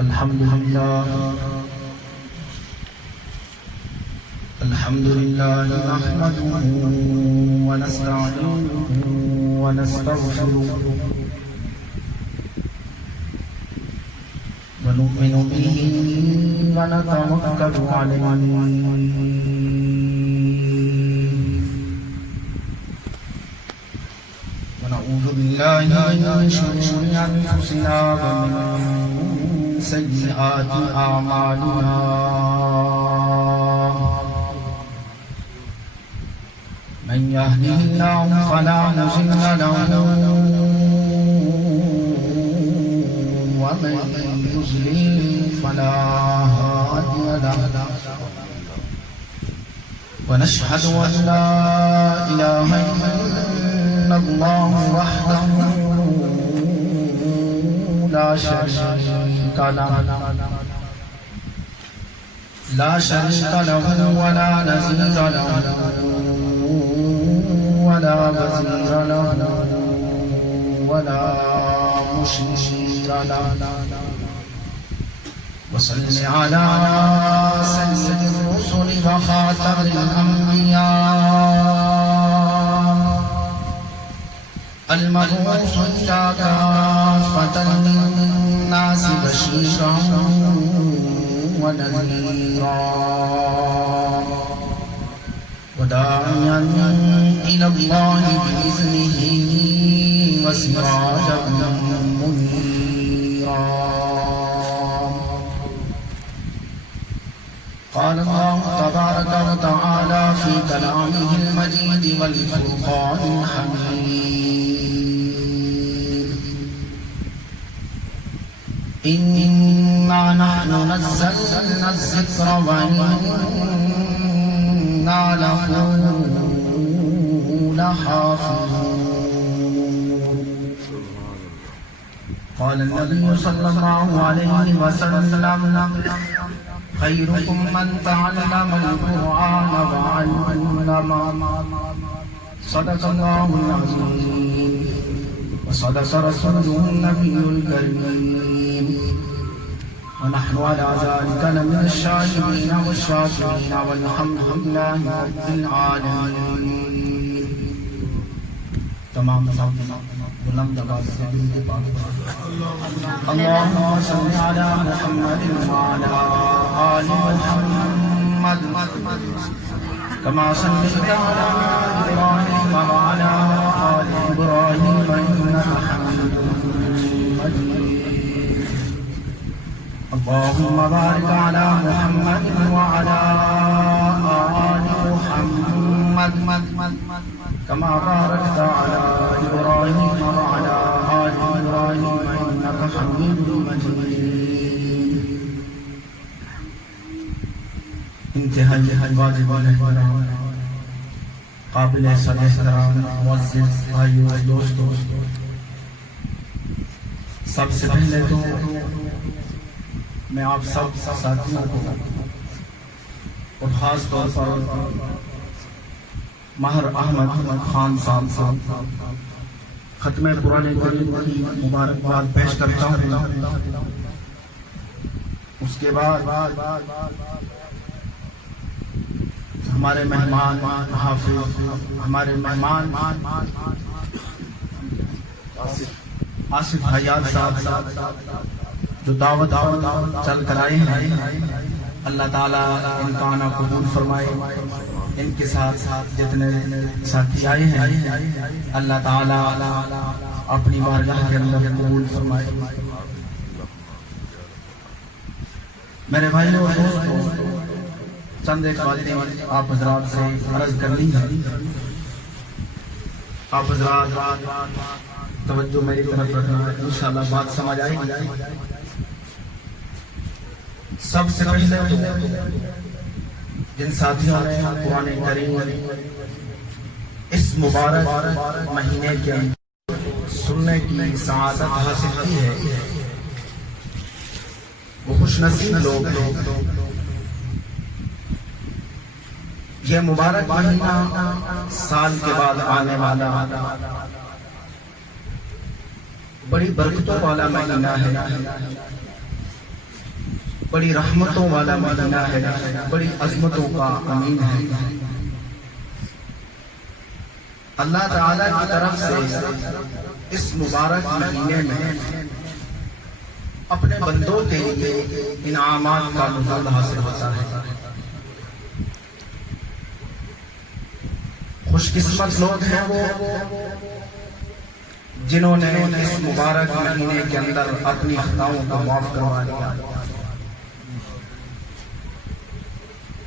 الحمد لله نحمده ونستعينه ونستغفره ونؤمن به ونتوكل عليه ونعوذ بالله من شرور أنفسنا ومن سيئات أعمالنا من يهده الله فلا مضل له ومن يضلل فلا هادي له ونشهد أن لا إله إلا الله وحده لا شريك له ولا نظير له ولا وزير له ولا مشير له وصل على سيد الرسل وخاتم الأنبياء المبعوث إلى كافة للناس بشيرا ونذيرا وداعيا إلى الله بإذنه وسراجا منيرا قال الله تبارك وتعالى في كلامه المجيد والفرقان الحميد إنا نحن نزلنا الذكر وإنا له لحافظون قال النبي صلى الله عليه وسلم خيركم من تعلم القرآن وعلمه صدق الله العظيم وصدق رسوله النبي الكريم ونحن على ذلك لمن الشاهدين والشاكرين والحمد لله رب العالمين. تمام بلند آواز سے درود پاک اللهم صل على محمد وعلى آل محمد كما صليت على إبراهيم وعلى آل إبراهيم إنك حميد مجيد. اللهم بارك على محمد وعلى آل محمد كما باركت على إبراهيم وعلى آل إبراهيم إنك حميد مجيد. انتہائی واجب الاحترام قابل صدر احترام معزز بھائیوں اور دوستوں، سب سے پہلے تو میں آپ سب ساتھیوں کو اور خاص طور پر ماہر احمد خان صاحب ختم قرآن کریم کی مبارکباد پیش کرتا ہوں. اس کے بعد ہمارے مہمان حافظ ہمارے مہمان آصف حیات صاحب جو دعوت چل کر آئے ہیں، اللہ تعالیٰ ان کا آنا قبول فرمائے. ان کے ساتھ جتنے ساتھی آئے ہیں اللہ تعالیٰ اپنی بارگاہ کے اندر قبول فرمائے. میرے بھائیوں اور دوستوں، چند ایک باتیں آپ حضرات سے عرض کرنی ہے. آپ حضرات توجہ میری طرف رکھنا، انشاءاللہ بات سمجھ آئے گی. سب سے پہلے جن ساتھیوں نے قرآن کریم اس مبارک مہینے کے سننے کی سعادت حاصل کی ہے، وہ خوش نصیب لوگ ہیں. یہ مبارک مہینہ سال کے بعد آنے والا بڑی برکتوں والا مہینہ ہے. بڑی رحمتوں والا مدینہ ہے، بڑی عظمتوں کا امین ہے۔ اللہ تعالیٰ کی طرف سے اس مبارک مہینے میں اپنے بندوں کے لیے انعامات کا نزول حاصل ہوتا ہے۔ خوش قسمت لوگ ہیں وہ جنہوں نے اس مبارک مہینے کے اندر اپنی خطاؤں کو معاف کروا لیا،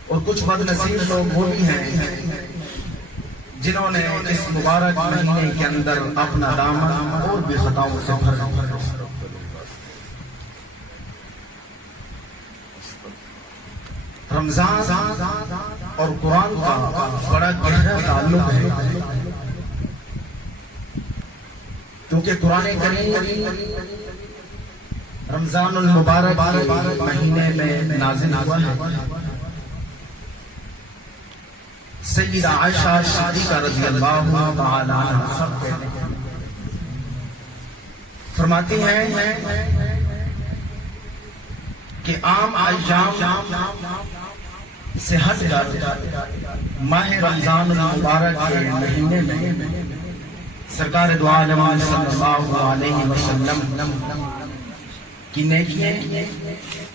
اور کچھ بد نصیب لوگ وہ بھی ہیں جنہوں نے اس مبارک مہینے کے اندر اپنا دامن اور بھی خطاؤں سے بھر دیا۔ رمضان اور قرآن کا بڑا گہرا تعلق ہے، کیونکہ قرآن کریم رمضان المبارک کے مہینے میں نازل ہوا ہے۔ سیدہ عائشہ صدیقہ رضی اللہ تعالی عنہا فرماتی ہیں کہ عام ایام سے ہٹ کر ماہ رمضان المبارک کے مہینے میں سرکار دو عالم صلی اللہ علیہ وسلم کی نیکیاں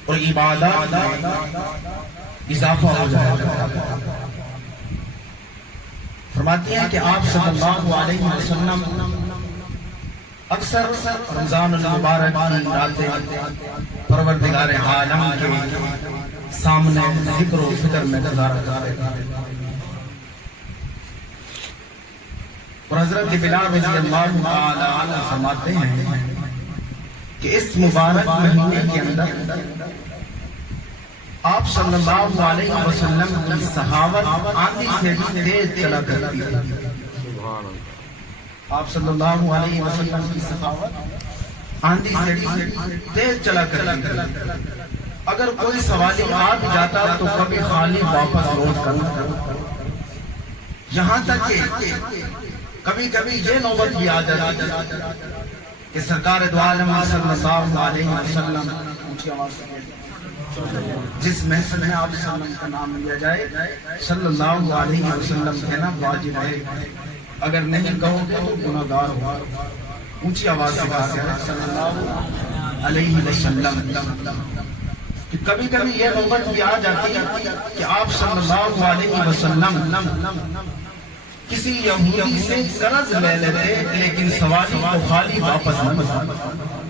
اور عبادات میں اضافہ ہو جائے گا۔ فرماتی ہیں کہ آپ صلی اللہ علیہ وسلم اکثر رمضان المبارک کی راتیں پروردگار عالم کے سامنے ذکر و فکر میں گزارا کرتے ہیں، اور حضرت بلال رضی اللہ تعالی عنہ فرماتے ہیں کہ اس مبارک مہینے کے اندر آپ صلی اللہ علیہ وسلم کی صحابت آندھی سے بھی تیز چلا کرتی ہے۔ آپ صلی اللہ علیہ وسلم کی صحابت آندھی سے بھی تیز چلا کرتی ہے۔ اگر کوئی سوالی آ بھی جاتا تو کبھی خالی واپس لوٹ کر، یہاں تک کہ کبھی کبھی یہ نوبت بھی آ جاتی کہ سرکار دو عالم صلی اللہ علیہ وسلم جس محفل میں آپ صلی اللہ علیہ وسلم کا نام لیا جائے صلی اللہ علیہ وسلم کہنا واجب ہے، اگر نہیں کہو گے تو گناہگار ہو۔ اونچی آواز سے کہا جائے صلی اللہ علیہ وسلم، کہ کبھی کبھی یہ نوبت بھی آ جاتی ہے کہ آپ صلی اللہ علیہ وسلم کسی یہودی سے قرض لے لیتے لیکن سوالی کو خالی واپس نہ کرتے۔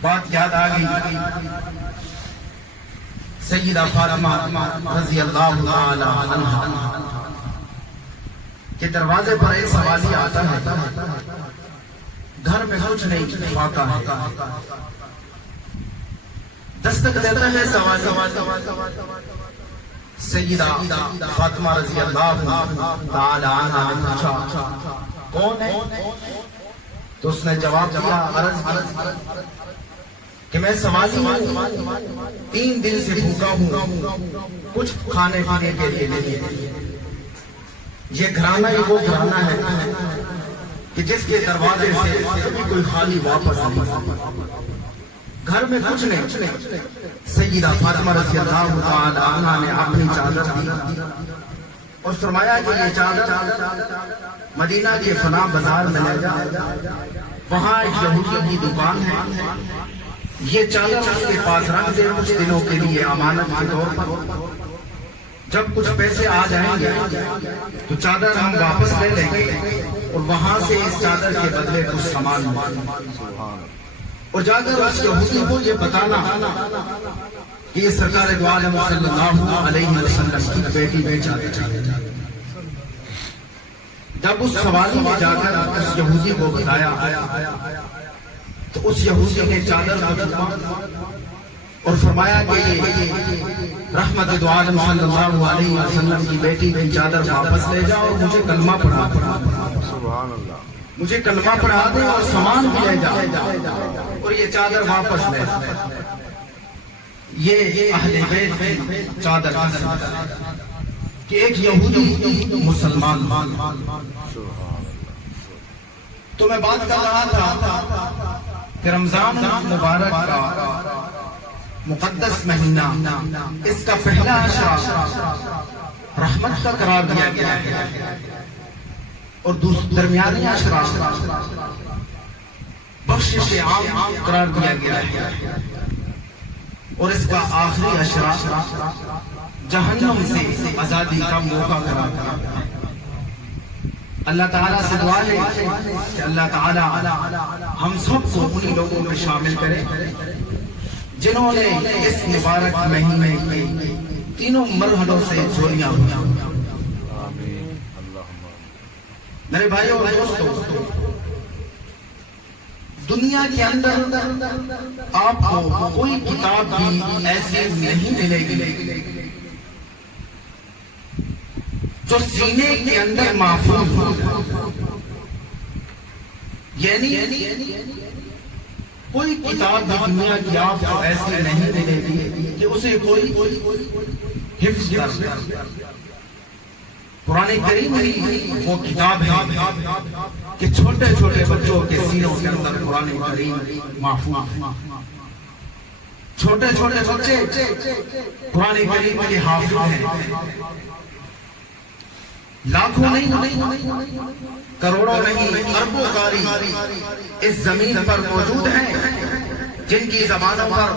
بات یاد آ گئی سیدہ فاطمہ رضی اللہ تعالی عنہا کے دروازے پر ایک سوالی آتا ہے، گھر میں کچھ نہیں پاتا ہے، دستک دیتا ہے سوالی۔ سیدہ فاطمہ رضی اللہ تعالی عنہا نے پوچھا کون ہے؟ تو اس نے جواب دیا عرض کہ میں سوالی ہوں، 3 دن سے بھوکا ہوں، کچھ کھانے پینے کے لیے نہیں۔ یہ گھرانہ ہی وہ گھرانہ ہے کہ جس کے دروازے سے کبھی کوئی خالی واپس نہیں، گھر میں کچھ نہیں۔ سیدہ فاطمہ رضی اللہ تعالی عنہا نے اپنی چادر دی اور فرمایا کہ یہ چادر مدینہ کے فلاں بازار میں لے جا، وہاں ایک یہودی کی دکان ہے، یہ چادر اس کے پاس رکھ دے کچھ دنوں کے لیے امانت کے طور پر، جب کچھ پیسے آ جائیں گے تو چادر ہم واپس لے لیں گے اور وہاں سے اس چادر کے بدلے کچھ سامان مانگیں، اور جا کر اس یہودی کو یہ بتانا کہ یہ سرکار دو عالم صلی اللہ علیہ وسلم کی بیٹی بیچ آتے۔ جب اس سوالی میں جا کر اس یہودی کو بتایا تو اس یہودی نے چادر کو اور فرمایا کہ رحمت دو عالم صلی اللہ علیہ وسلم کی بیٹی کی چادر واپس لے جاؤ اور مجھے کلمہ پڑھا دے، مجھے کلمہ پڑھا دے اور سامان بھی لے جاؤ اور یہ چادر واپس لے جاؤ۔ یہ اہل بیت کی چادر کہ ایک یہودی مسلمان۔ تو میں بات کر رہا تھا کہ رمضان مبارک کا مقدس مہینہ، اس کا پہلا عشرہ رحمت کا قرار دیا گیا ہے اور درمیانی عشرہ بخشش عام قرار دیا گیا ہے، اور اس کا آخری عشرہ جہنم سے آزادی کا موقع قرار دیا گیا ہے۔ اللہ تعالیٰ سے دعا ہے کہ اللہ تعالیٰ ہم سب کو انہی لوگوں میں شامل کرے جنہوں نے اس مبارک مہینے کے تینوں مرحلوں سے جوڑیاں ہوئی۔ میرے بھائیوں اور دوستوں، دنیا کے اندر آپ کو کوئی کتاب بھی ایسی نہیں ملے گی جو سینے کے اندر محفوظ ہو، یعنی کوئی کتاب بھی دنیا کی آپ کو ایسی نہیں ملے گی کہ اسے کوئی حفظ کر دے۔ قرآن کریم وہ کتاب ہے کہ چھوٹے چھوٹے بچوں کے سینوں کے اندر قرآن کریم محفوظ ہے۔ چھوٹے چھوٹے بچے قرآن کریم کے حافظ ہیں، لاکھوں نہیں، کروڑوں نہیں، اربوں کاری اس زمین پر موجود ہیں جن کی زبانوں پر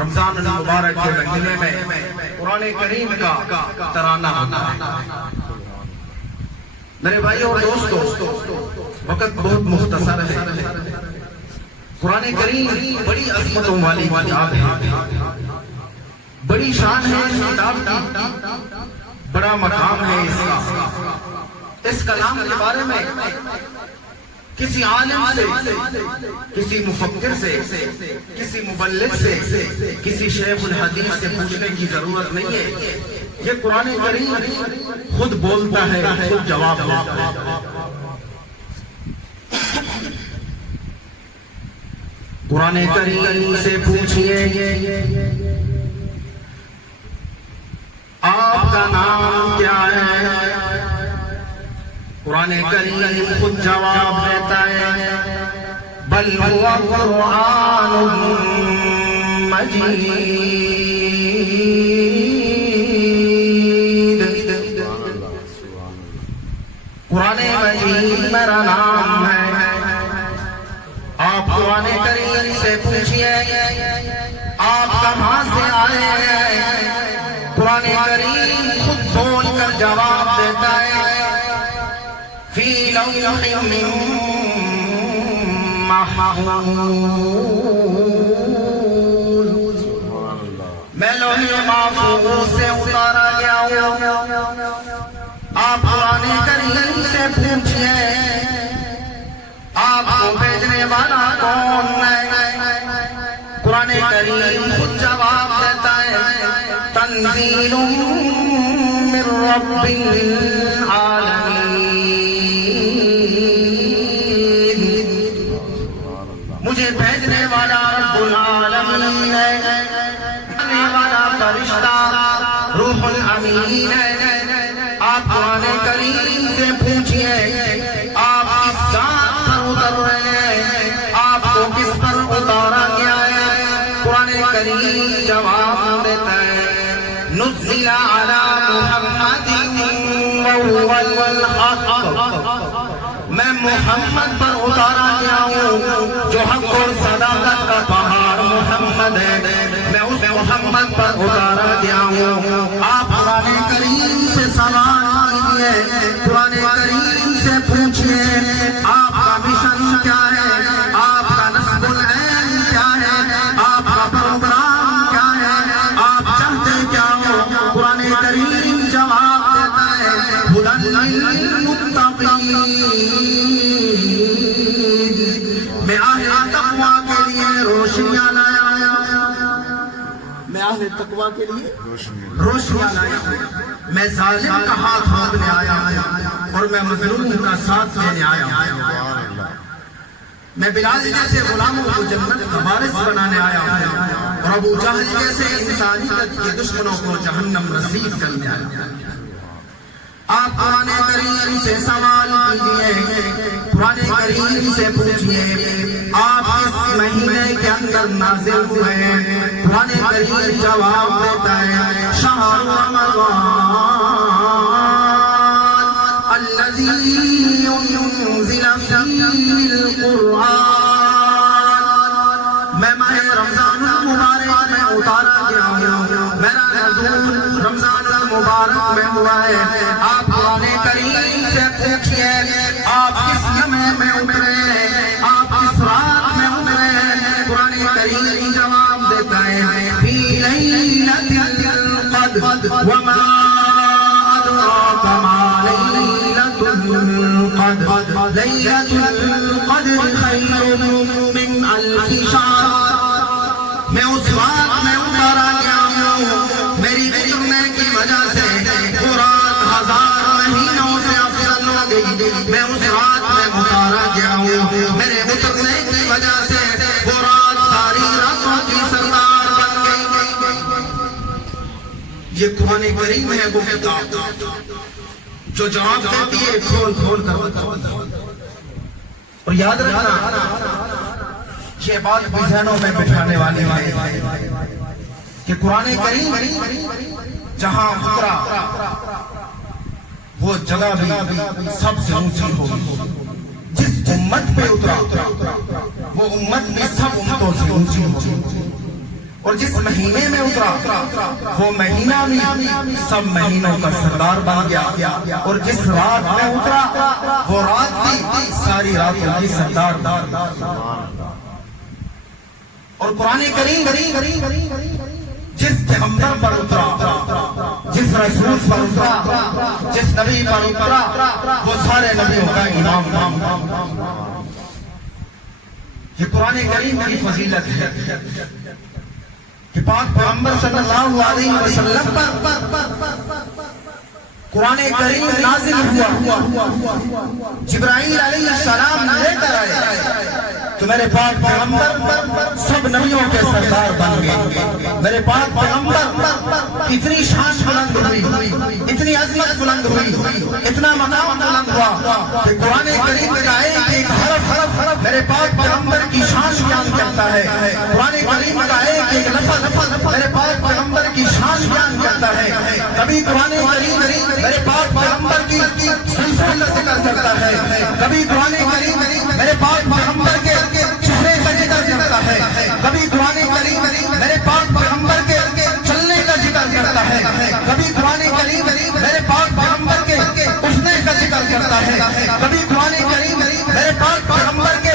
رمضان المبارک کے مہینے میں قرآن کریم کا ترانہ ہوتا ہے۔ میرے بھائیوں اور دوستوں، وقت بہت مختصر ہے۔ قرآن کریم بڑی عظمتوں والی کتاب ہے، بڑی شان ہے اس کتاب کی، بڑا مقام ہے اس کا۔ اس کلام کے بارے میں کسی عالم سے، کسی مفکر سے، کسی مبلغ سے، کسی شیخ الحدیث سے پوچھنے کی ضرورت نہیں ہے۔ یہ قرآن کریم خود بولتا ہے، خود جواب دیتا ہے۔ قرآن کریم سے پوچھئے آپ کا نام کیا ہے؟ قرآن کریم خود جواب دیتا ہے، بل هو قرآن مجید۔ قرآن مجید میرا نام ہے۔ آپ قرآن کریم سے پوچھئے آپ کہاں سے آئے ہیں؟ قرآن کریم خود بول کر جواب دیتا ہے، فی لوح محفوظ، میں لوح محفوظ سے اتارا گیا ہوں۔ آپ قرآن کریم سے پوچھئے آپ کو بھیجنے والا کون ہے؟ قرآن کریم خود جواب دیتا ہے، تنزیل من رب العالمین، مجھے بھیجنے والا رب العالمین ہے، آنے والا فرشتہ روح الامین ہے۔ آپ قرآن کریم سے پوچھئے آپ کس ذات پر اتر رہے ہیں، آپ کو کس پر اتارا گیا ہے؟ قرآن کریم جواب دیتا ہے، نزل علی محمد وهو الحق، میں محمد پر اتارا گیا ہوں جو حق اور صداقت کا پہاڑ محمد ہے، میں اس محمد پر اتارا گیا ہوں۔ آپ قرآن کریم سے سوال کیجئے، قرآن کریم سے پوچھئے آپ کا مشن کیا ہے، آپ کا نصب العین کیا ہے، آپ کا پروگرام کیا ہے، آپ چاہتے کیا ہو؟ قرآن کریم جواب دیتا ہے، ہدی للمتقین، میں اہل تقویٰ کے لیے روشنیاں لایا ہوں، میں اہل تقویٰ کے لیے روشنیاں لایا ہوں، میں ظالم کا ہاتھ تھامنے آیا ہوں اور میں مظلوم کا ساتھ دینے آیا ہوں، میں بلال جیسے غلاموں کو جنت کا وارث بنانے آیا ہوں اور ابو جہل جیسے انسانیت کے دشمنوں کو جہنم نصیب کرنے آیا ہوں۔ آپ قرآن کریم سے سوال کیجئے، قرآن کریم سے پوچھئے آپ کس مہینے کے اندر نازل ہوئے ہیں؟ قرآن کریم جواب دیتا ہے شہر رمضان الذی انزل فیہ القرآن، میں ماہ رمضان المبارک میں اتارا گیا ہوں، میرا نزول رمضان المبارک میں ہوا ہے۔ آپ قرآن کریم سے پوچھئے آپ کس لمحے میں اترے، آپ کس رات میں اترے؟ قرآن کریم جواب دیتا ہے فی لیلۃ القدر وما ادراک ما لیلۃ القدر لیلۃ القدر خیر من الف شہر۔ میں اس رات میں اتارا گیا ہوں، میری اترنے کی وجہ سے وہ رات 1000 مہینوں سے افضل ہو گئی۔ میں اس رات میں اتارا گیا ہوں، میرے اترنے کی وجہ سے وہ رات ساری راتوں کی سردار بن گئی۔ یہ قرآن کریم ہے وہ کتاب جو جواب دیتی ہے کھول کھول کر۔ اور یاد رکھنا یہ بات بھی ذہنوں میں بٹھانے والی ہے کہ قرآن کریم جہاں اترا وہ جگہ بھی سب سے اونچی ہوگی۔ جس امت پہ اترا وہ امت بھی سب امتوں سے اونچی ہوگی، اور جس مہینے میں اترا وہ مہینہ بھی سب مہینوں کا سردار بن گیا، اور جس رات میں اترا وہ رات بھی ساری راتوں کی سردار بن گیا۔ اور قرآن کریم جس پیغمبر پر اترا، جس رسول پر اترا، جس نبی پر اترا وہ سارے نبیوں کا امام۔ یہ قرآن کریم کی فضیلت ہے کہ پاک پیغمبر صلی اللہ علیہ وسلم پر قرآن کریم نازل ہوا، جبرائیل علیہ السلام لے کر آئے تو میرے پاک پیغمبر سب نبیوں کے سردار بن گئے۔ میرے پاک پیغمبر اتنی شان بلند ہوئی، اتنی عظمت بلند ہوئی، اتنا مقام بلند ہوا کہ قرآن کریم کا ایک حرف میرے پاک پیغمبر کی شان بیان کرتا ہے۔ قرآن کریم کا ایک لفظ میرے پاک پیغمبر کی شان بیان کرتا ہے۔ کبھی قرآن کریم میرے پاک پیغمبر کی سلسلے کا ذکر کرتا ہے، کبھی قرآن کریم میرے پاک پیغمبر کے چہرے کا ذکر کرتا ہے، کبھی قرآن کریم میرے پاک پیغمبر کے چلنے کا ذکر کرتا ہے، کبھی قرآن کریم میرے پاک پیغمبر کے اٹھنے کا ذکر کرتا ہے، کبھی قرآن کریم میرے پاک پیغمبر کے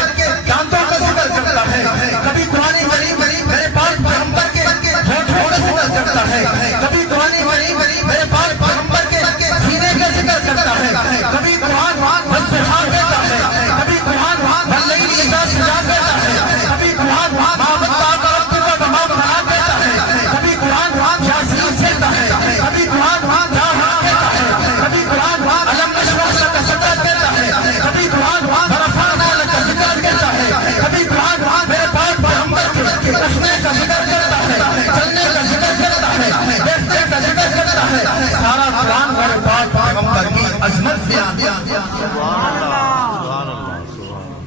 دانتوں کا ذکر کرتا ہے، کبھی قرآن کریم میرے پاک پیغمبر کے ہونٹوں کا ذکر کرتا ہے، کبھی قرآن کریم میرے پاک پیغمبر کے سینے کا ذکر کرتا ہے، کبھی قرآن والسحاب کہتا ہے، کبھی قرآن واللیل اذا سجا کہتا ہے، کبھی قرآن ما ودعک ربک وما قلی کہتا ہے، کبھی قرآن یاسین کہتا ہے، کبھی قرآن طٰہٰ کہتا ہے، کبھی قرآن الم نشرح لک صدرک کہتا ہے، کبھی قرآن ورفعنا لک ذکرک کہتا ہے، کبھی قرآن میرے پاک پیغمبر کے اٹھنے کا ذکر کرتا ہے، چلنے کا ذکر کرتا ہے، بیٹھنے کا ذکر کرتا ہے۔ سارا قرآن میرے پاک پیغمبر کی عظمت بیان کرتا ہے۔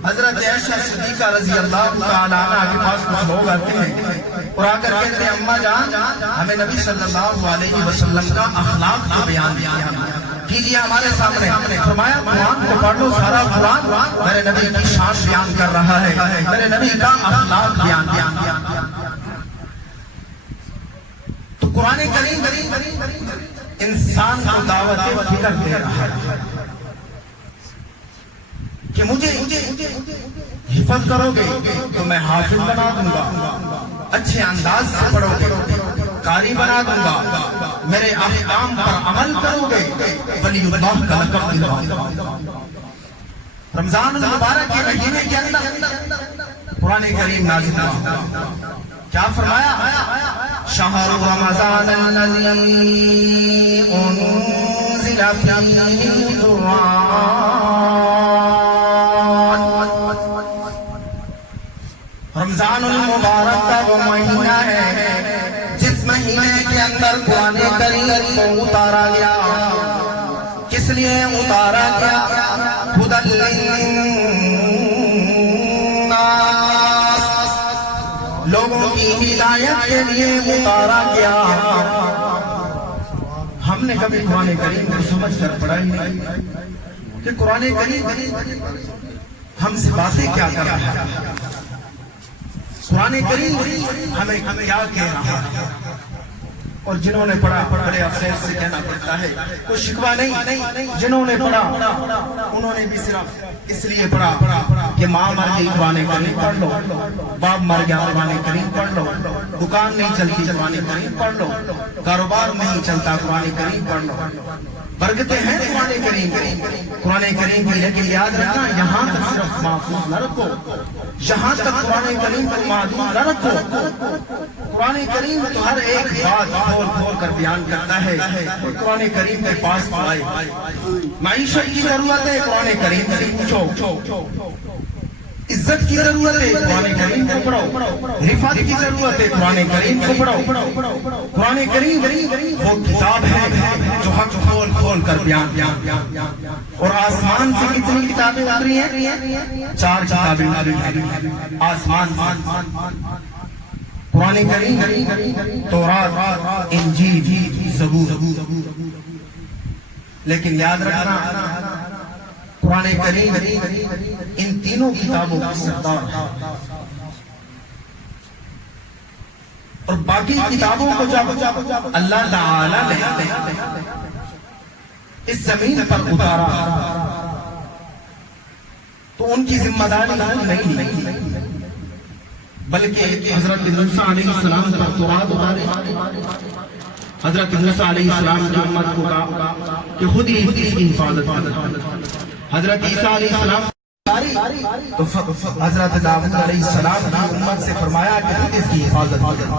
حضرت عائشہ صدیقہ رضی اللہ تعالیٰ عنہ کے پاس کچھ لوگ آتے ہیں اور آ کر کہتے ہیں اماں جان ہمیں نبی صلی اللہ علیہ وسلم کا اخلاق کو بیان کیجیے ہمارے سامنے۔ فرمایا قرآن کو پڑھ لو، سارا قرآن میرے نبی کی شان بیان کر رہا ہے، میرے نبی کا اخلاق بیان کیا۔ تو قرآن کریم انسان کو دعوت فکر دے رہا ہے کہ مجھے حفظ کرو گے تو میں حافظ بنا دوں گا، اچھے انداز سے پڑھو گے قاری بنا دوں گا، میرے احکام پر عمل کرو گے ولی اللہ کا لقب دلواؤں گا۔ رمضان المبارک کے مہینے کے اندر قرآن کریم نازل ہوا، کیا فرمایا؟ شہر رمضان الذی انزل فیہ القرآن۔ رمضان المبارک کا وہ مہینہ ہے جس مہینے کے اندر قرآن کریم کو اتارا گیا۔ کس لیے اتارا گیا؟ ہدی للناس، کی ہدایت کے لیے اتارا گیا. ہم نے کبھی قرآن کریم کو سمجھ کر پڑھا ہی نہیں کہ قرآن کریم ہم سے باتیں کیا کر رہا ہے. قرآن کریم ہمیں کیا کہہ رہا ہے. اور جنہوں نے پڑھا بڑے افسوس سے کہنا پڑتا ہے کوئی شکوہ نہیں. جنہوں نے پڑھا انہوں نے بھی صرف اس لیے پڑھا کہ ماں مر گئی قرآن کریم پڑھ لو, باپ مر گیا قرآن کریم پڑھ لو, دکان نہیں چلتی قرآن کریم پڑھ لو, کاروبار نہیں چلتا قرآن کریم پڑھ لو. برکتیں ہیں قرآن کریم کی, لیکن یاد رکھنا یہاں تک صرف محفوظ نہ رکھو, یہاں تک قرآن کریم کو محدود نہ رکھو. قرآن کریم تو ہر ایک بات کھول کھول کر بیان کرتا ہے. قرآن کریم کے پاس آئے, معیشت کی ضرورت ہے قرآن کریم سے پوچھو, عزت کی ضرورت ہے قرآن کریم کو پڑھو, رفعت کی ضرورت ہے قرآن کریم کو پڑھو. قرآن کریم وہ کتاب ہے جو حق کھول کھول کر بیان. اور آسمان سے کتنی کتابیں اتری ہیں؟ 4 کتابیں اتری ہیں آسمان سے. قرآن کریم, تورات, انجیل, زبور. لیکن یاد رکھنا قرآن کریم ان تینوں کتابوں کی سردار ہے. اور باقی کتابوں کو جب اللہ تعالی نے اس زمین پر اتارا تو ان کی ذمہ داری نہیں, بلکہ حضرت موسیٰ علیہ السلام پر تورات اتارے. حضرت موسیٰ علیہ السلام کی امت کو کہا کہ خود ہی اس کی حفاظت کرو. حضرت عیسیٰ علیہ السلام تو حضرت داؤد علیہ السلام کی امت سے فرمایا کہ خود اس کی حفاظت کرو.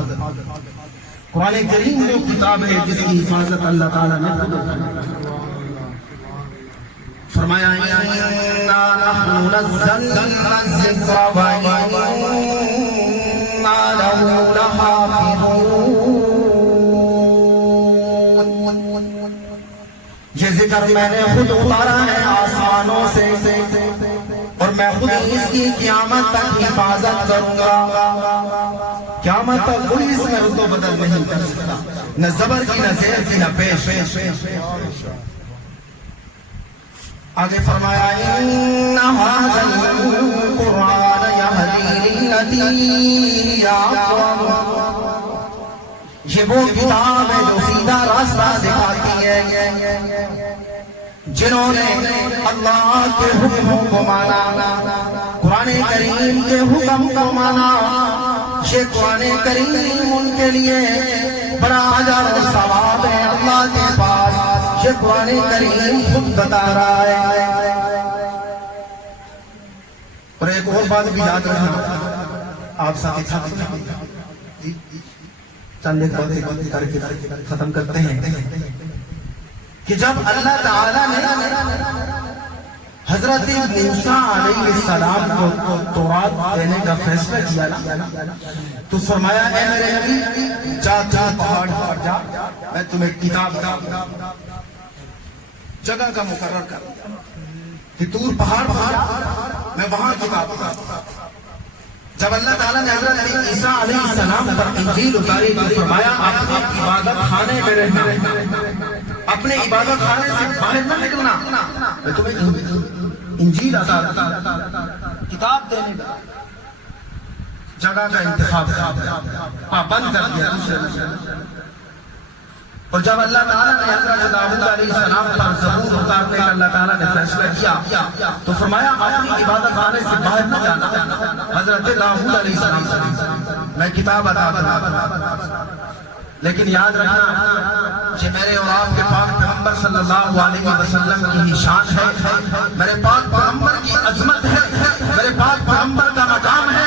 قرآن کریم وہ کتاب ہے جس کی حفاظت اللہ تعالیٰ نے خود فرمایا اِنَّا نَحْنُ نَزَّلْنَا الذِّكْرَ وَإِنَّا لَهُ لَحَافِظُونَ. یہ ذکر میں نے خود اتارا ہے آسمانوں سے, اور میں خود اس کی قیامت تک حفاظت کروں گا. قیامت تک کوئی اس میں رد و بدل نہیں کر سکتا, نہ زبر کی, نہ زیر کی, نہ پیش. آگے فرمایا إِنَّ هَذَا الْقُرْآنَ يَهْدِي لِلَّتِي هِيَ أَقْوَمُ. یہ وہ کتاب ہے جو سیدھا راستہ دکھاتی ہے. جنہوں نے اللہ کے حکموں کو مانا, قرآن کریم کے حکم کو مانا, یہ قرآن کریم ان کے لیے بڑا اجر و ثواب ہے اللہ کے پاس. یہ قرآن کریم خود بتا رہا ہے. اور ایک اور بات بھی یاد رکھنا, آپ ساتھ چند ایک باتیں کر کے ختم کرتے ہیں کہ جب اللہ تعالیٰ نے حضرت موسیٰ علیہ السلام کو تورات دینے کا فیصلہ کیا تو فرمایا اے میرے نبی جا پہاڑ پر جا, میں تمہیں کتاب جگہ کا مقرر کر کہ طور پہاڑ پر جا, میں وہاں کتاب. جب اللہ تعالیٰ نے حضرت عیسیٰ علیہ السلام پر انجیل اتاری تو فرمایا اپنے عبادت خانے میں رہنا, اپنے عبادت خانے سے باہر نہ نکلنا, میں تمہیں انجیل عطا کتاب دینے کا جگہ کا انتخاب پابند کر دیا دوسرے. اور جب اللہ تعالیٰ نے حضرت داؤد علیہ السلام پر زبور اتارنے کا اللہ تعالیٰ نے فیصلہ کیا تو فرمایا اپنی عبادت خانے سے باہر نہ جانا. حضرت داؤد علیہ السلام میں کتاب عطا کروں, لیکن یاد رکھنا کہ میرے اور آپ کے پاک پیغمبر صلی اللہ علیہ وسلم کی ہی شان ہے, میرے پاک پیغمبر کی عظمت ہے, میرے پاک پیغمبر کا مقام ہے.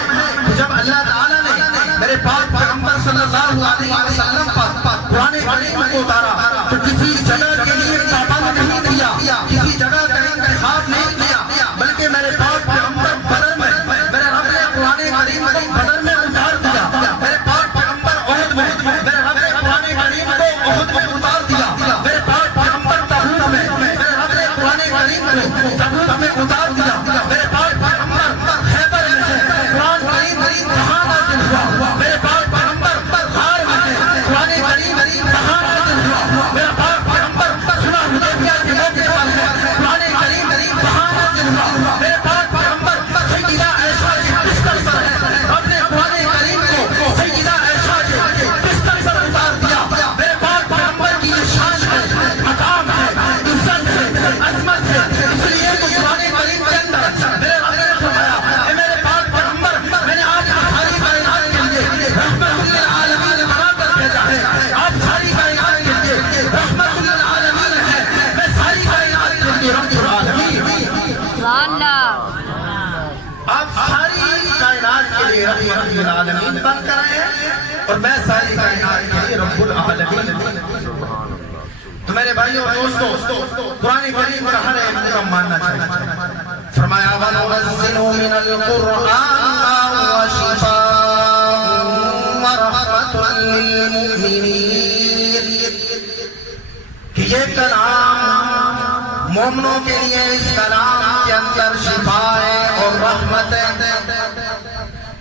جب اللہ تعالیٰ نے میرے پاک پیغمبر صلی اللہ علیہ وسلم پر قرآن کریم کو اتارا تو کسی جگہ کے لیے پابند نہیں کیا, کسی جگہ کا انتخاب نہیں کیا, بلکہ میرے پاک پیغمبر بدر میں میرے رب نے قرآن کریم کو بدر میں اتار دیا. میرے پاک پیغمبر احد میں میرے رب نے قرآن کریم کو احد میں اتار دیا. میرے پاک پیغمبر تبوک میں میرے رب نے قرآن کریم کو تبوک میں اتار دیا. میرے پاک پیغمبر خیبر میں قرآن کریم کہاں نازل ہوا, میرے پاک اور میں ساری کائنات کے لیے رب العالمین ہوں۔ تو میرے بھائیوں اور دوستو، قرآن کریم کا ہر ایک حکم ماننا چاہیے۔ فرمایا وَنُنَزِّلُ مِنَ الْقُرْآنِ مَا هُوَ شِفَاءٌ وَرَحْمَةٌ لِّلْمُؤْمِنِينَ، کہ یہ کلام مومنوں کے لیے اس کلام کے اندر شفا ہے اور رحمت ہے۔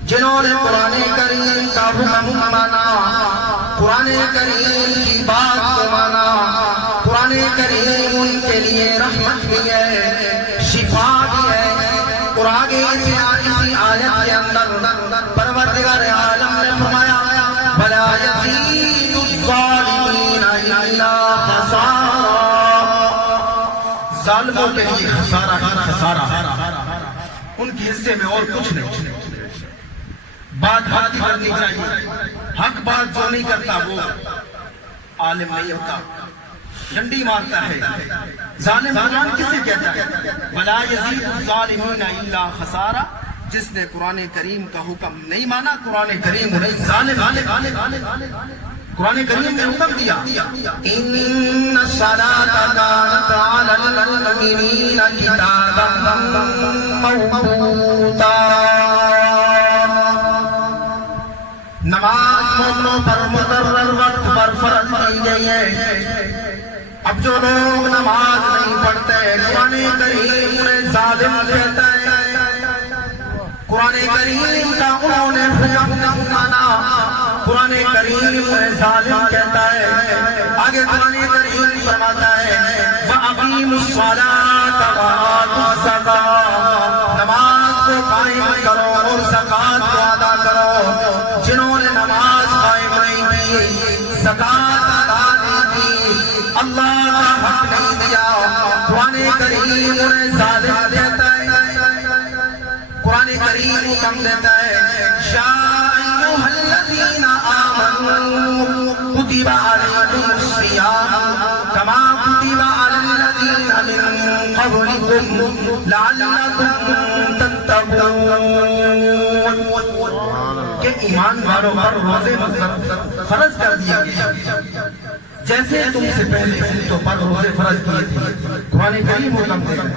جنہوں نے قرآن کریم کا حکم مانا، قرآن کریم کی بات کو مانا، قرآن کریم ان کے لیے رحمت بھی ہے، شفا بھی ہے۔ اور آگے اسی آیت کے اندر پروردگار عالم نے فرمایا وَلَا يَزِيدُ الظَّالِمِينَ إِلَّا خَسَارًا، ظالموں کے لیے خسارہ ہی خسارہ، ان کے حصے میں اور کچھ نہیں۔ بات حق کی کرنی چاہیے، حق بات جو نہیں کرتا وہ عالم نہیں ہوتا، ڈنڈی مارتا ہے۔ ظالم قرآن کسے کہتا ہے؟ وَلَا يَزِيدُ الظَّالِمِينَ إِلَّا خَسَارًا، جس نے قرآن کریم کا حکم نہیں مانا، قرآن کریم انہیں ظالم۔ قرآن کریم نے حکم دیا إِنَّ الصَّلَاةَ كَانَتْ عَلَى الْمُؤْمِنِينَ كِتَابًا مَّوْقُوتًا، نماز مومنوں پر مقرر وقت پر فرض کی گئی ہے۔ اب جو لوگ نماز نہیں پڑھتے، قرآن کریم انہیں ظالم کہتا ہے۔ قرآن کریم کا انہوں نے حکم نہیں مانا، قرآن کریم انہیں ظالم کہتا ہے۔ آگے قرآن کریم فرماتا ہے وَأَقِیمُوا الصَّلَاةَ وَآتُوا الزَّکَاةَ، نماز کو قائم کرو اور زکوٰۃ کو ادا کرو۔ جنہوں نے نماز قائم نہیں کی، زکوٰۃ ادا نہیں کی، اللہ کا حق نہیں دیا، قرآن کریم انہیں ظالم کہتا ہے۔ قرآن کریم حکم دیتا ہے یا ایھا الذین آمنوا کتب علیکم الصیام کما کتب علی الذین من قبلکم لعلکم تتقون، کہ ایمان والوں پر روزے فرض کر دیا گیا جیسے تم سے پہلے تو پر روزے فرض کیے تھے۔ قرآن کریم حکم دیتا ہے۔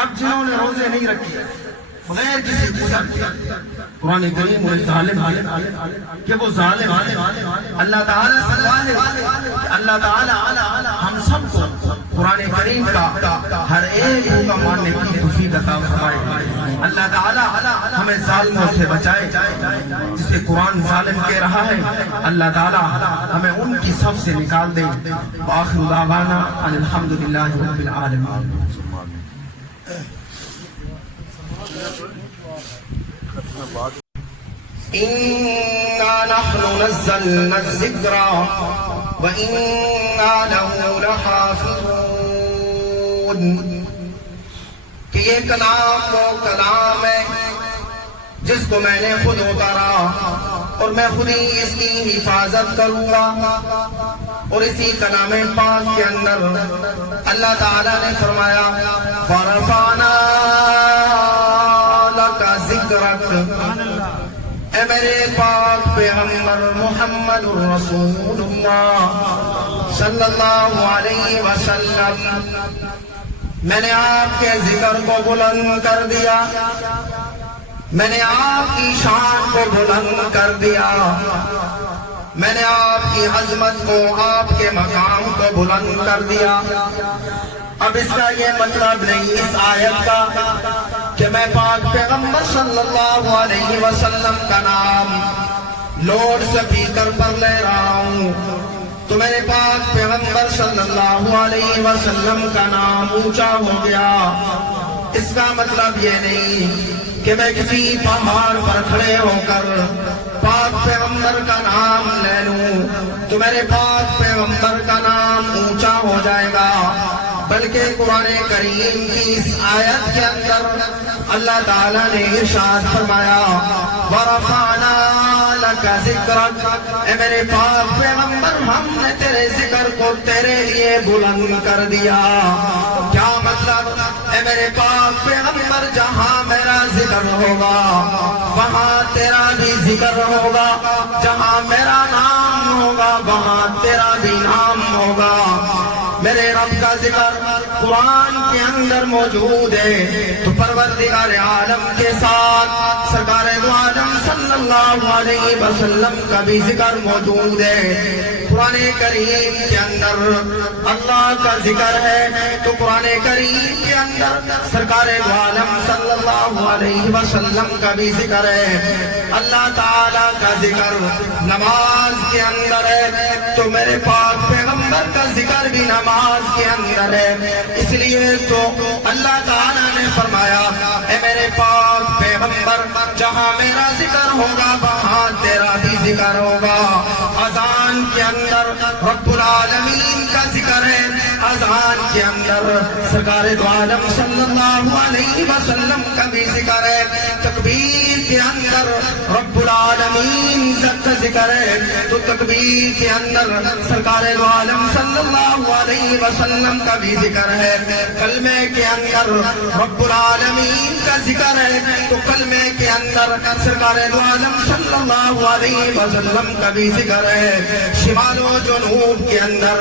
اب جنہوں نے روزے نہیں رکھے بغیر کسی عذر کے، قرآن کریم انہیں ظالم کہ وہ ظالم۔ اللہ تعالیٰ سے دعا ہے کہ اللہ تعالیٰ ہم سب کو قرآن کریم کا ہر ایک حکم ماننے کی توفیق عطا فرمائے۔ اللہ تعالیٰ ہمیں ظالموں سے بچائے، جسے قرآن ظالم کہہ رہا ہے اللہ تعالیٰ ہمیں ان کی صف سے نکال دے۔ وآخر دعوانا ان الحمدللہ رب العالمین۔ إِنَّا نَحْنُ نَزَّلْنَا الذِّكْرَ وَإِنَّا لَهُ لَحَافِظُونَ، کہ یہ کلام وہ کلام ہے جس کو میں نے خود اتارا اور میں خود ہی اس کی حفاظت کروں گا۔ اور اسی کلام پاک کے اندر اللہ تعالیٰ نے فرمایا وَرَفَعْنَا لَكَ ذِكْرَكَ، اے میرے پاک پیغمبر محمد رسول اللہ صلی اللہ علیہ وسلم، میں نے آپ کے ذکر کو بلند کر دیا، میں نے آپ کی شان کو بلند کر دیا، میں نے آپ کی عظمت کو، آپ کے مقام کو بلند کر دیا۔ اب اس کا یہ مطلب نہیں اس آیت کا کہ میں پاک پیغمبر صلی اللہ علیہ وسلم کا نام لوڈ سپیکر پر لے رہا ہوں تو میرے پاک پیغمبر صلی اللہ علیہ وسلم کا نام اونچا ہو گیا۔ اس کا مطلب یہ نہیں کہ میں کسی پہاڑ پر کھڑے ہو کر پاک پیغمبر کا نام لے لوں تو میرے پاک پیغمبر کا نام اونچا ہو جائے گا، بلکہ قرآن کریم کی اس آیت کے اندر اللہ تعالیٰ نے ارشاد فرمایا وَرَفَعْنَا لَكَ ذِكْرَكَ، اے میرے پاک پیغمبر ہم نے تیرے ذکر کو تیرے لیے بلند کر دیا۔ کیا مطلب؟ اے اے میرے پاک پیغمبر جہاں میرا ذکر ہوگا وہاں تیرا بھی ذکر ہوگا، جہاں میرا نام ہوگا وہاں تیرا بھی نام ہوگا۔ میرے رب کا ذکر قرآن کے اندر موجود ہے، تو پروردگار عالم کے ساتھ سرکار دو عالم صلی اللہ علیہ وسلم کا بھی ذکر موجود ہے۔ قرآن کریم کے اندر اللہ کا ذکر ہے، تو قرآن کریم کے اندر سرکار دو عالم صلی اللہ علیہ وسلم کا بھی ذکر ہے۔ اللہ تعالیٰ کا ذکر نماز کے اندر ہے، تو میرے پاک پیغمبر کا ذکر بھی نماز کے اندر ہے۔ اس لیے تو اللہ تعالیٰ نے فرمایا اے میرے پاک پیغمبر جہاں میرا ذکر ہوگا وہاں تیرا بھی ذکر ہوگا۔ اذان کے اندر رب العالمین کا ذکر ہے، اذان کے اندر سرکار دو عالم صلی اللہ علیہ وسلم کا بھی ذکر ہے۔ تکبیر کے اندر رب العالمین کا ذکر ہے، تو تکبیر کے اندر سرکار دو عالم صلی اللہ علیہ وسلم کا بھی ذکر ہے۔ کلمے کے اندر رب العالمین کا ذکر ہے، تو کلمے کے اندر سرکار دو عالم صلی اللہ علیہ وسلم کا بھی ذکر ہے۔ شمال و جنوب کے اندر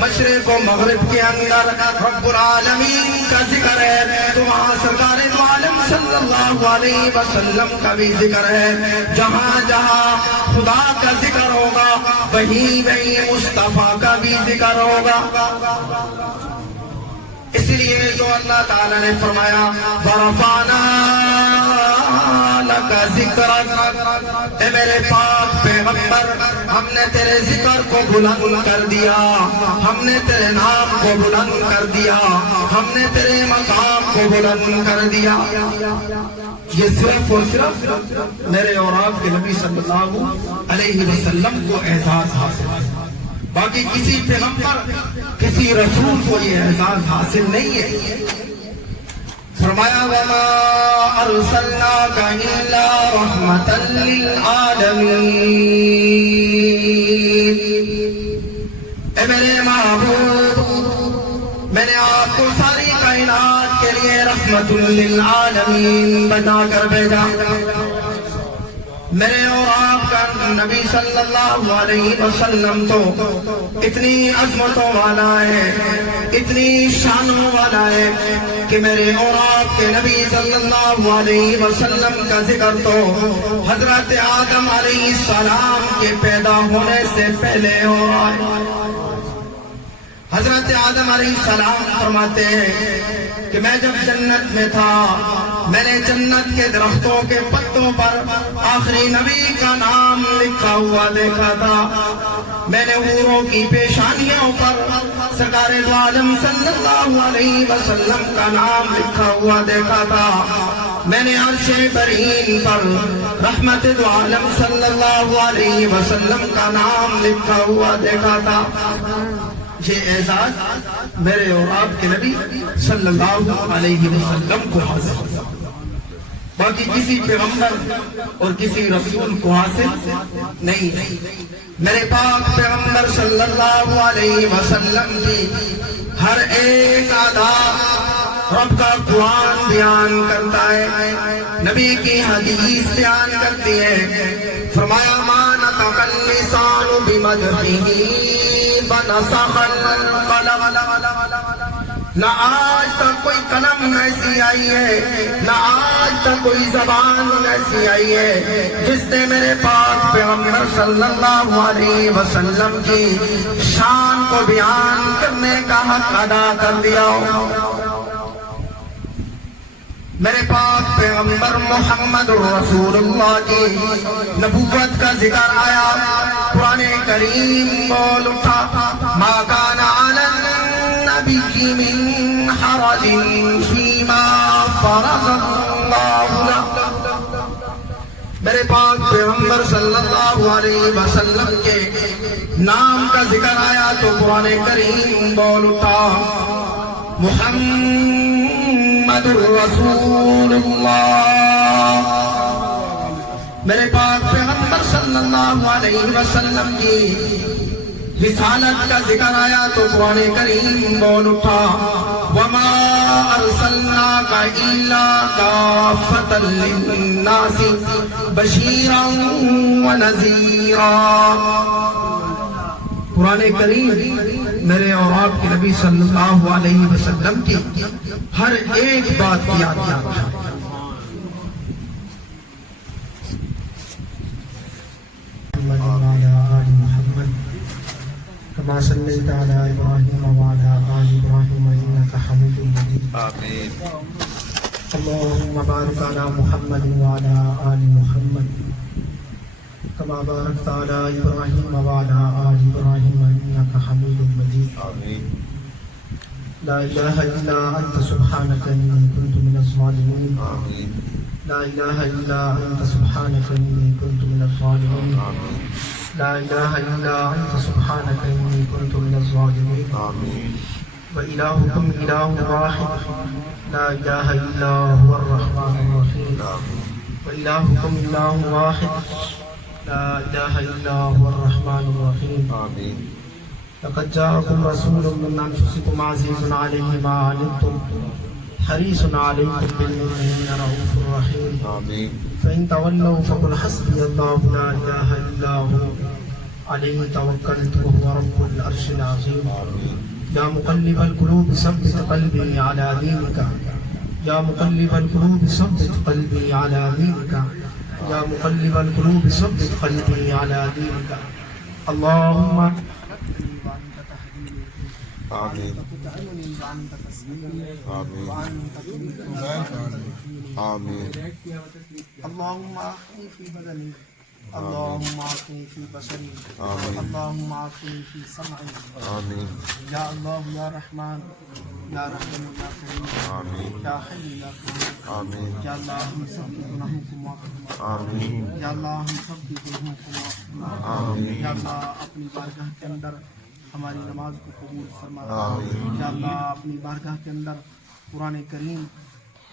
مشرق و مغرب کے اندر رب العالمین کا ذکر ہے، تو وہاں سرکار دو عالم صلی اللہ علیہ وسلم کا بھی ذکر ہے۔ جہاں جہاں خدا کا ذکر ہوگا وہیں وہیں مصطفیٰ کا بھی ذکر ہوگا۔ اس لیے تو اللہ تعالیٰ نے فرمایا وَرَفَعْنَا لَكَ ذِكْرَكَ، اے میرے پاک پیغمبر ہم نے تیرے ذکر کو بلند کر دیا، ہم نے تیرے نام کو بلند کر دیا، ہم نے تیرے مقام کو بلند کر دیا۔ یہ صرف اور صرف میرے اور آپ کے نبی صلی اللہ علیہ وسلم کو اعزاز حاصل ہے، باقی کسی پیغمبر کسی رسول کو یہ اعزاز حاصل نہیں ہے۔ فرمایا وَمَا أَرْسَلْنَاكَ إِلَّا رَحْمَةً لِلْعَالَمِينَ، اے میرے محبوب میں نے آپ کو ساری کائنات کے لیے رحمت للعالمین بنا کر بھیجا۔ میرے اور آپ کا نبی صلی اللہ علیہ وسلم تو اتنی عظمتوں والا ہے، اتنی شانوں والا ہے کہ میرے اور آپ کے نبی صلی اللہ علیہ وسلم کا ذکر تو حضرت آدم علیہ السلام کے پیدا ہونے سے پہلے ہو رہا ہے۔ حضرت آدم علیہ السلام فرماتے ہیں کہ میں جب جنت میں تھا میں نے جنت کے درختوں کے پتوں پر آخری نبی کا نام لکھا ہوا دیکھا تھا، میں نے حوروں کی پیشانیوں پر سرکار دو عالم صلی اللہ علیہ وسلم کا نام لکھا ہوا دیکھا تھا، میں نے عرش برین پر رحمت دو عالم صلی اللہ علیہ وسلم کا نام لکھا ہوا دیکھا تھا۔ یہ اعزاز میرے اور آپ کے نبی صلی اللہ علیہ وسلم کو حاصل ہے، باقی کسی پیغمبر اور کسی رسول کو حاصل نہیں ہے۔ میرے پاک پیغمبر صلی اللہ علیہ وسلم کی ہر ایک ادا رب کا قرآن بیان کرتا ہے، نبی کی حدیث بیان کرتی ہے۔ فرمایا ما نطق اللسان بمدحہ ونسخ القلم، نہ آج تک کوئی قلم ایسی آئی ہے، نہ آج تک کوئی زبان ایسی آئی ہے جس نے میرے پاک پیغمبر صلی اللہ علیہ وسلم کی شان کو بیان کرنے کا حق ادا کر دیا ہو۔ میرے پاک پیغمبر محمد رسول اللہ کی نبوت کا ذکر آیا، قرآن کریم بول اٹھا ما کان علی النبی من حرج فیما فرض اللہ لہ۔ میرے پاک پیغمبر صلی اللہ علیہ وسلم کے نام کا ذکر آیا تو قرآن کریم بول اٹھا محمد رسول اللہ۔ میرے پاک پیغمبر صلی اللہ علیہ وسلم کی رسالت کا ذکر آیا تو قرآن کریم بول اٹھا وما ارسلناک الا کافۃ للناس بشیرا ونذیرا۔ قرآن کریم میرے اور آپ کے نبی صلی اللہ علیہ وسلم کی ہر ایک بات کی یاد دلاتا ہے۔ كما صليت على إبراهيم وعلى آل إبراهيم إنك حميد مجيد آمين اللهم بارك على محمد وعلى آل محمد كما باركت على إبراهيم وعلى آل إبراهيم إنك حميد مجيد آمين لا إله إلا أنت سبحانك إني كنت من الظالمين آمين لا إله إلا أنت سبحانك إني كنت من الظالمين آمين لا إله إلا أنت سبحانك إني كنت من الظالمين آمين وإلهكم إله واحد لا إله إلا هو الرحمن الرحيم آمين وإلهكم إله واحد لا إله إلا هو الرحمن الرحيم آمين لقد جاءكم رسول من أنفسكم عزيز عليه ما عنتم حريص عليكم بالمؤمنين رؤوف رحيم آمين فإن تولوا فقل حسبي الله لا إله إلا هو عليه توكلت وهو رب العرش العظيم آمين يا مقلب القلوب ثبت قلبي على دينك يا مقلب القلوب ثبت قلبي على دينك يا مقلب القلوب ثبت قلبي على دينك اللهم آمين آمين اللهم اعفني في بدني اللهم اعفني في بصري اللهم اعفني في سمعي آمين يا الله يا رحمن یا رحیم یا کریم آمین یا حی یا قیوم آمین یا اللہ ہم سب کے گناہوں کو معاف فرما آمین یا اللہ ہم سب کے گناہوں کو معاف فرما آمین یا اللہ اپنی بارگاہ کے اندر ہماری نماز کو قبول فرما آمین یا اللہ اپنی بارگاہ کے اندر قرآن کریم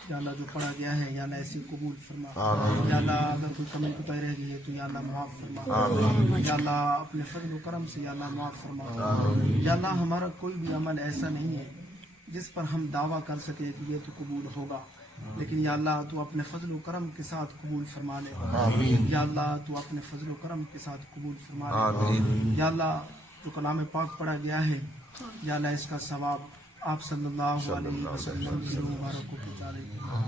یا اللہ جو پڑھا گیا ہے یا اللہ ایسے قبول فرما آمین یا اللہ اگر کوئی کمی کوتاہی رہ گئی ہے تو یا اللہ معاف فرما آمین یا اللہ اپنے فضل و کرم سے یا اللہ معاف فرما آمین یا اللہ ہمارا کوئی بھی عمل ایسا نہیں ہے جس پر ہم دعویٰ کر سکے کہ یہ تو قبول ہوگا، لیکن یا اللہ تو اپنے فضل و کرم کے ساتھ قبول فرما لے آمین یا اللہ تو اپنے فضل و کرم کے ساتھ قبول فرما لے آمین یا اللہ جو کلام پاک پڑھا گیا ہے یا اللہ اس کا ثواب آپ صلی اللہ علیہ وسلم کے مبارک کو پہنچا دے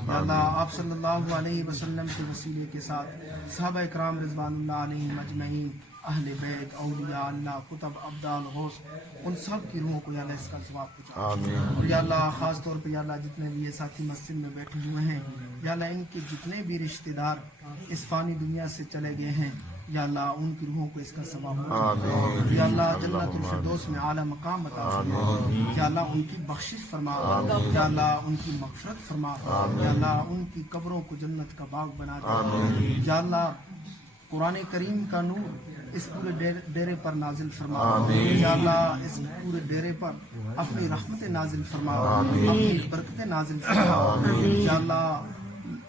یا اللہ آپ صلی اللہ علیہ وسلم کے وسیلے کے ساتھ صحابہ اکرام رضوان اللہ علیہم اجمعین، اہل بیت، اولیاء اللہ، کتب، ابدال، غوث، ان سب کی روحوں کو یا اللہ اس کا ثواب پہنچا آمین اور یا اللہ خاص طور پہ یا اللہ جتنے بھی یہ ساتھی مسجد میں بیٹھے ہوئے ہیں یا اللہ ان کے جتنے بھی رشتہ دار اس فانی دنیا سے چلے گئے ہیں یا اللہ ان کی روحوں کو اس کا ثواب آمین یا اللہ جنت الفردوس میں اعلیٰ مقام عطا فرما یا اللہ ان کی بخشش فرما یا اللہ ان کی مغفرت فرما یا اللہ ان کی قبروں کو جنت کا باغ بنا دے یا اللہ قرآن کریم کا نور اس پورے ڈیرے پر نازل فرما یا اللہ اس پورے ڈیرے پر اپنی رحمت نازل فرما اپنی برکت نازل فرما یا اللہ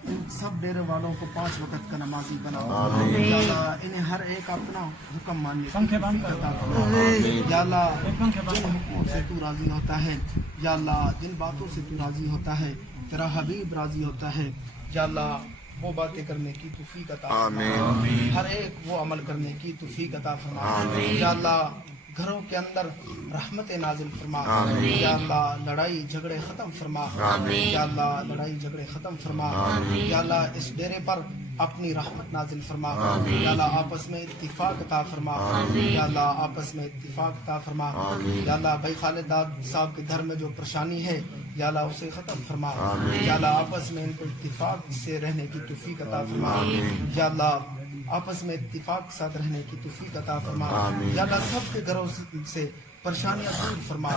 ان سب ڈیرے والوں کو 5 وقت کا نمازی بنا یا اللہ انہیں ہر ایک اپنا حکم ماننے کی توفیق عطا فرما یا اللہ جن حکموں سے تو راضی ہوتا ہے یا اللہ جن باتوں سے تو راضی ہوتا ہے تیرا حبیب راضی ہوتا ہے یا اللہ وہ باتیں کرنے کی توفیق عطا فرما ہر ایک وہ عمل کرنے کی توفیق عطا فرما یا اللہ گھروں کے اندر رحمت نازل فرما یا اللہ لڑائی جھگڑے ختم فرما یا اللہ لڑائی جھگڑے ختم فرما یا اللہ اس ڈیرے پر اپنی رحمت نازل فرما یا اللہ آپس میں اتفاق عطا فرما یا اللہ آپس میں اتفاق عطا فرما یا اللہ بھائی خالد داد صاحب کے گھر میں جو پریشانی ہے یا اللہ اسے ختم فرما یا اللہ آپس میں ان کو اتفاق سے رہنے کی توفیق عطا فرما یا اللہ آپس میں اتفاق کے ساتھ رہنے کی توفیق عطا فرما یا اللہ سب کے گھروں سے پریشانیاں دور فرما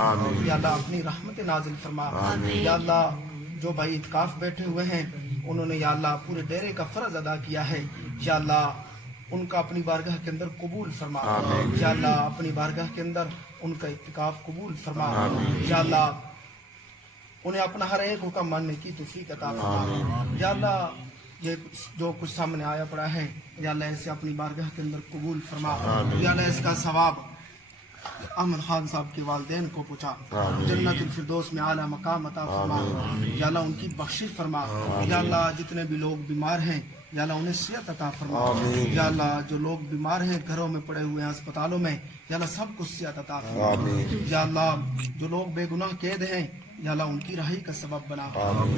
یا اللہ اپنی رحمت نازل فرما یا اللہ جو بھائی اعتکاف بیٹھے ہوئے ہیں انہوں نے یا اللہ پورے ڈیرے کا فرض ادا کیا ہے یا اللہ ان کا اپنی بارگاہ کے اندر قبول فرما یا اللہ اپنی بارگاہ کے اندر ان کا اعتکاف قبول فرما یا اللہ انہیں اپنا ہر ایک حکم ماننے کی توفیق عطا فرما یا اللہ یہ جو کچھ سامنے آیا پڑا ہے یا اللہ اسے اپنی بارگاہ کے اندر قبول فرما یا اللہ اس کا ثواب احمد خان صاحب کے والدین کو پہنچا، جنت الفردوس میں اعلیٰ مقام عطا فرما، یا اللہ ان کی بخشش فرما، یا اللہ جتنے بھی لوگ بیمار ہیں یا اللہ انہیں صحت عطا فرما، یا اللہ جو لوگ بیمار ہیں گھروں میں پڑے ہوئے ہیں اسپتالوں میں یا اللہ سب کو صحت عطا فرما، یا اللہ جو لوگ بے گناہ قید ہیں یا اللہ ان کی رہائی کا سبب بنا،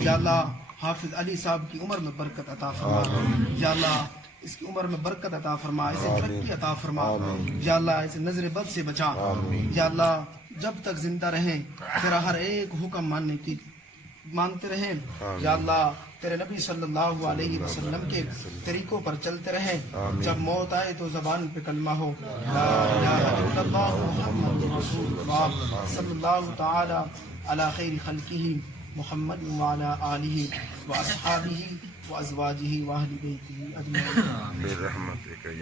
یا اللہ حافظ علی صاحب کی عمر میں برکت عطا فرما، یا اللہ اس کی عمر میں برکت عطا فرما، اسے ترقی عطا فرما، یا اللہ اسے نظر بد سے بچا، یا اللہ جب تک زندہ رہیں تیرا ہر ایک حکم مانتے رہیں، یا اللہ تیرے نبی صلی اللہ علیہ وسلم کے طریقوں پر چلتے رہیں، جب موت آئے تو زبان پہ کلمہ ہو لا الہ الا اللہ محمد رسول اللہ صلی اللہ تعالی علی خیر خلقہ محمد وعلی آلہ واصحابہ وازواجہ واہل بیتہ اجمعین۔